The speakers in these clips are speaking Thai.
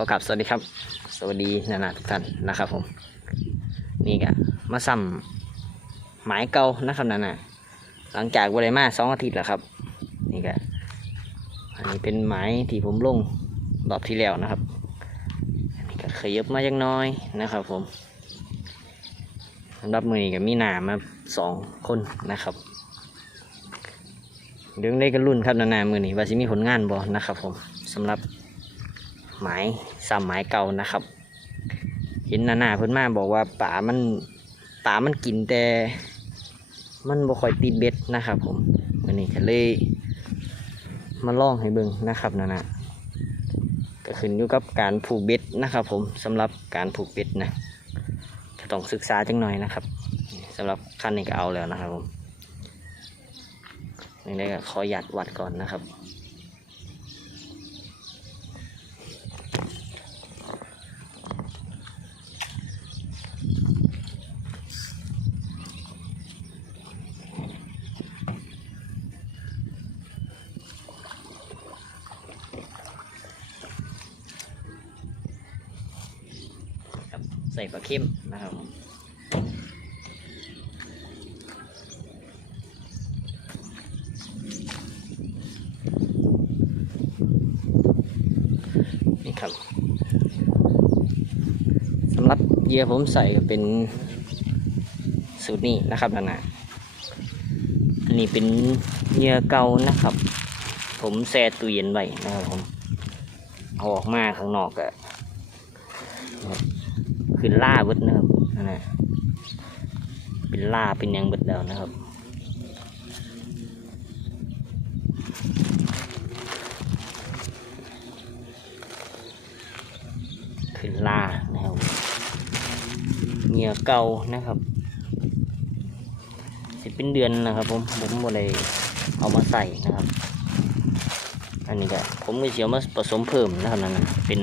ก็กลับสวัสดีครับ สวัสดีนานาทุกท่านนะครับผม นี่ก็มาซ้ำหมายเก่านะครับนานาหลังจากวันไดมาสองอาทิตย์แล้วครับ นี่ก็อันนี้เป็นหมายที่ผมลงรอบที่แล้วนะครับอันนี้ก็ขยับมาจังน้อยนะครับ ผมสำหรับมือนี้ก็มีหนามาสองคนนะครับเดี๋ยวได้กันรุ่นครับนานามือนี้ว่าสิมีผลงานบ่นะครับ ผมสำหรับ หมายซ้ำหมายเก่านะครับ เห็นหนานาเพิ่นมาบอกว่าป่ามันป่ามันกินแต่มันบ่ค่อยติดเบ็ดนะครับ ผมวันนี้ก็เลยมาลองให้เบิ่งนะครับนานาก็ขึ้นอยู่กับการผูกเบ็ดนะครับ ผมสำหรับการผูกเบ็ดนะก็ต้องศึกษาจังหน่อยนะครับสำหรับขั้นนี้ก็เอาแล้วนะครับผมนี่ก็ขอหยัดวัดก่อนนะครับ ปลาเค็มนะครับนี่ครับสำหรับเยื่อผมใส่เป็นสูตรนี้นะครับนานาอันนี้เป็นเยื่อเก่านะครับ ผมแช่ตู้เย็นไว้นะครับผมเอาออกมาข้างนอกก็ ขึ้นล่าเบิดนะครับนั่นนะเป็นล่าเป็นยังเบิดแล้วนะครับขึ้นล่านะครับเหงี่ยเก่านะครับสิเป็นเดือนนะครับ ผมผมบ่ได้เอามาใส่นะครับ อันนี้ก็ผมก็เสียวมาผสมเพิ่มนะครับนั่นนะเป็น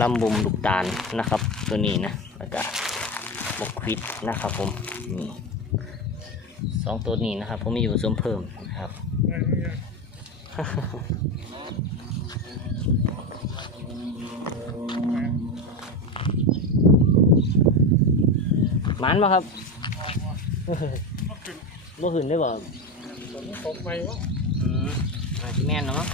ลำบุมลูกตาลนะครับ ตัวนี้นะแล้วก็บกควิดนะครับ ผมนี่สองตัวนี้นะครับ ผมมีอยู่ผสมเพิ่มนะครับหมันปะครับบ่ขึ้นได้บ่ผมไปวะอืมอาจจะแม่นเนาะ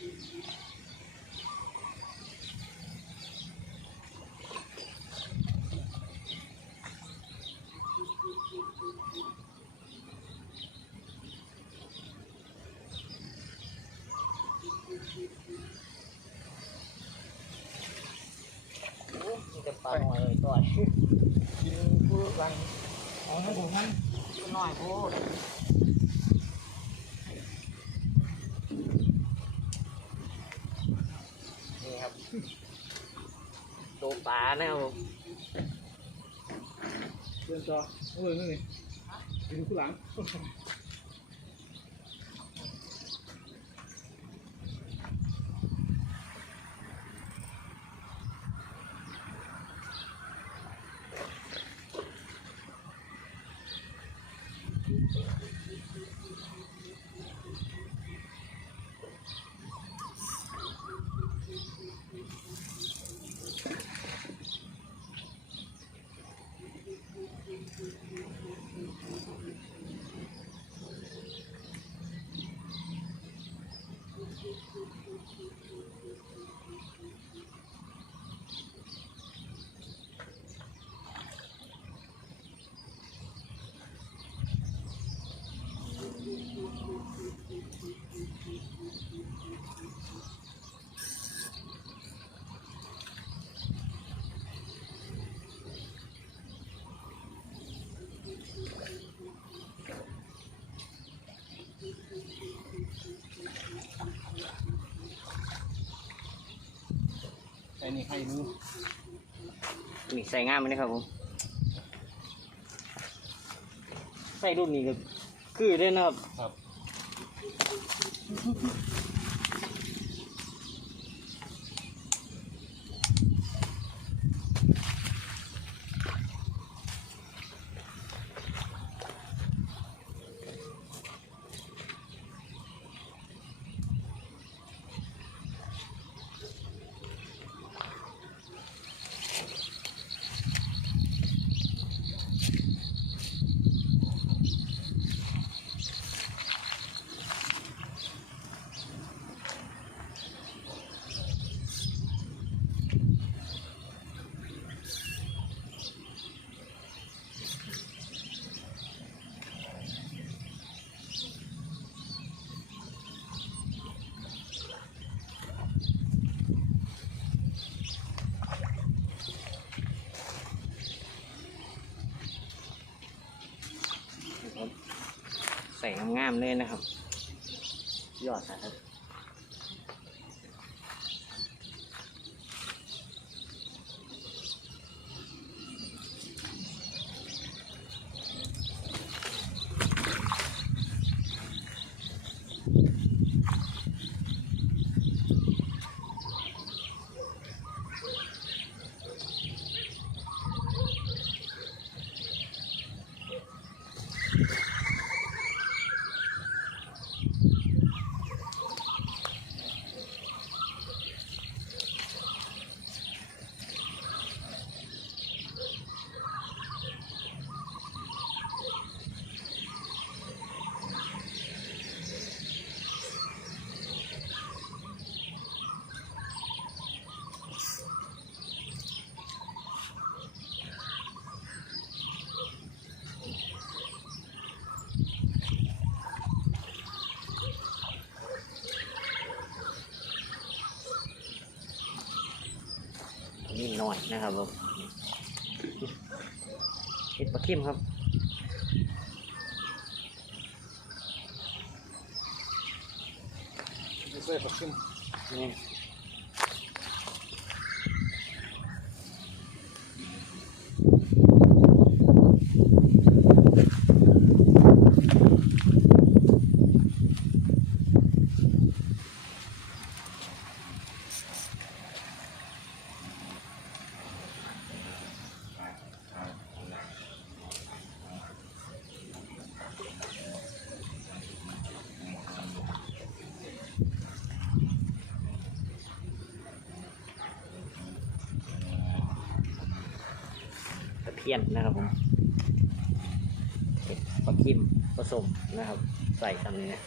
มีแต่ปลาหน่อยเลยต่อยกินผู้รังเอาให้ผมนั้นน้อยโพด นี่ครับโตปลา นะครับผมเดินต่อเออนี่นี่ไปดูข้างหลัง ไอ้นี่ใครรู้นี่ใส่งามไหมครับผมใส่รุ่นนี้ก็คือได้นะครับครับ งามๆเลยนะครับ ยอดนะครับ นี่หน่อยนะครับผมเห็ดปลาเค็มครับไม่ใช่ปักขึ้นนี่ คียนนะครับผมเห็ดปลาคิมผสมนะครับ ใส่ทำนี้นะ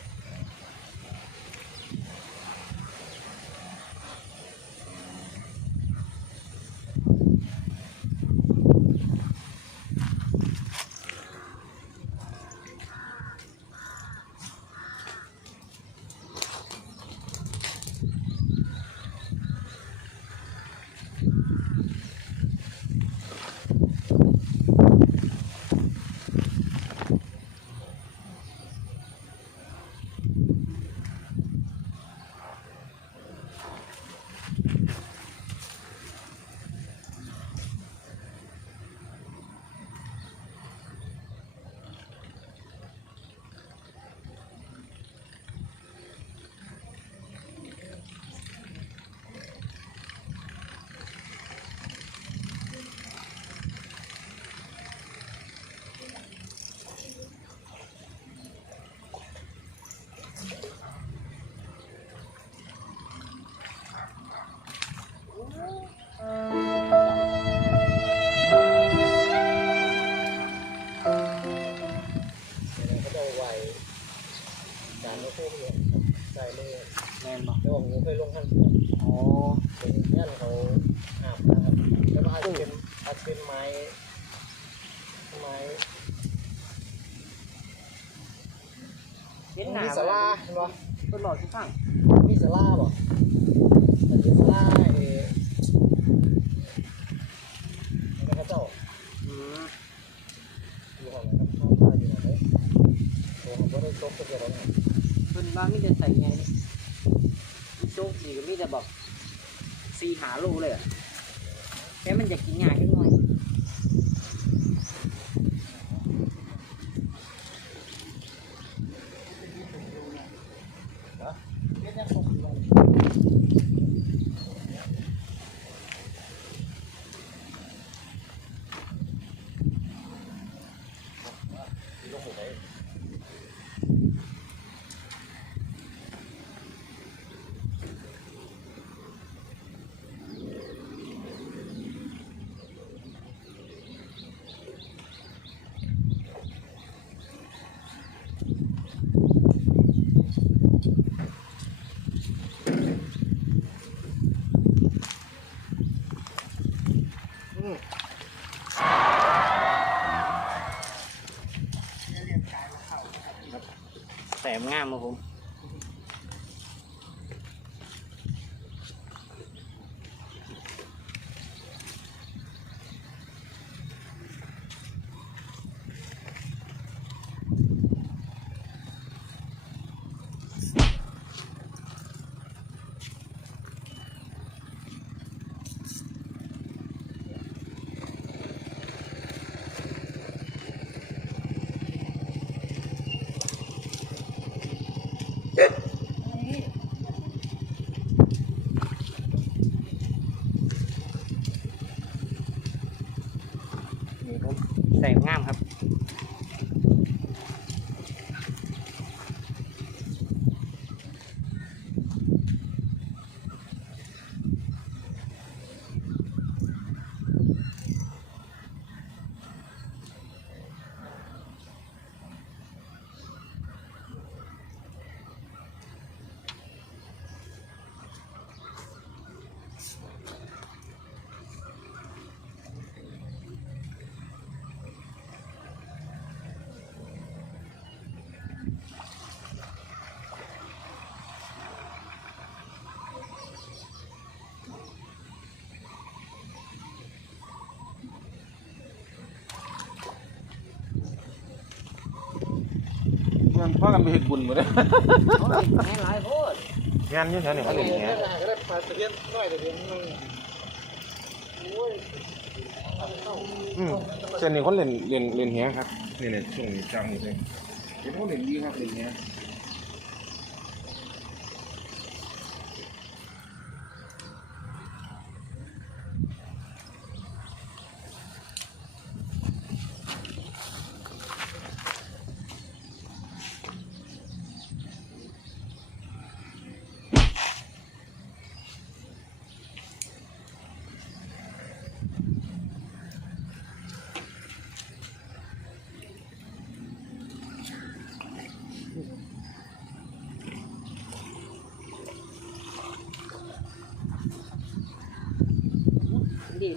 de 500. um a hole พากันไปเห็ดบุญหมดเลยโอ้ยแม่หลายโพดงานอยู่แถวนี้เขาเล่นแหก็ได้ปลาตะเพียนน้อยตะเพียนนึงอืมเส้นนี้คนเล่นเล่นเล่นแหครับนี่เนี่ยช่วงนี้จังเลยเห็นเขาเล่นดีครับเล่นแห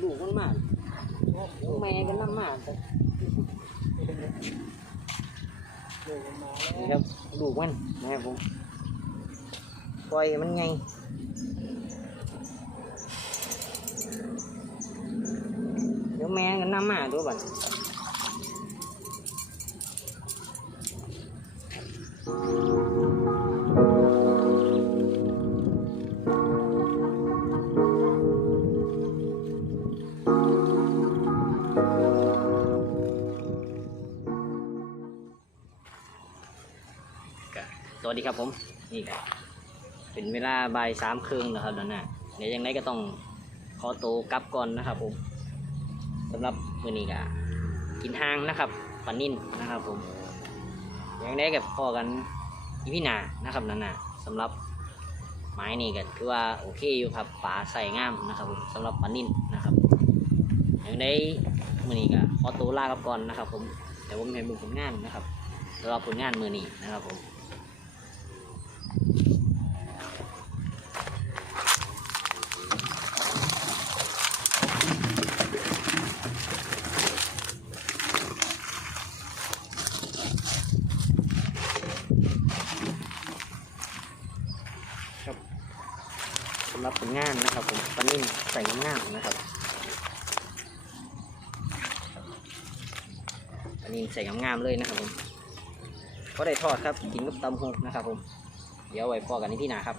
ลูกมันมากแม่กันน้ำมากนี่ครับลูกมันนะครับผมปล่อยมันไงเดี๋ยวแม่กันน้ำมากด้วยบั ครับผมนี่ครับเป็นเวลาบ่ายสามครึ่งนะครับนั่นน่ะเดี๋ยวยังไงก็ต้องขอตัวกลับก่อนนะครับผมสำหรับมื้อนี้ก็กินห้างนะครับปันนิ่นนะครับผมยังไงก็พอกันอีพี่นานะครับนั่นน่ะสำหรับไม้นี่ก็คือว่าโอเคอยู่ครับป่าใส่งามนะครับผมสำหรับปันนิ่นนะครับยังไงมื้อนี้ก็ขอตัวลากับก่อนนะครับ ผมเดี๋ยวผมเห็นบุญผลงานนะครับสำหรับผลงานมือนี้นะครับผม รับผลงานนะครับ ผมปลานิ่มใส่งามๆนะครับปลานิ่มใส่งามๆเลยนะครับผมก็ได้ทอดครับกินกับตำฮุกนะครับ ผม เดี๋ยวไว้พอกันในที่หนาครับ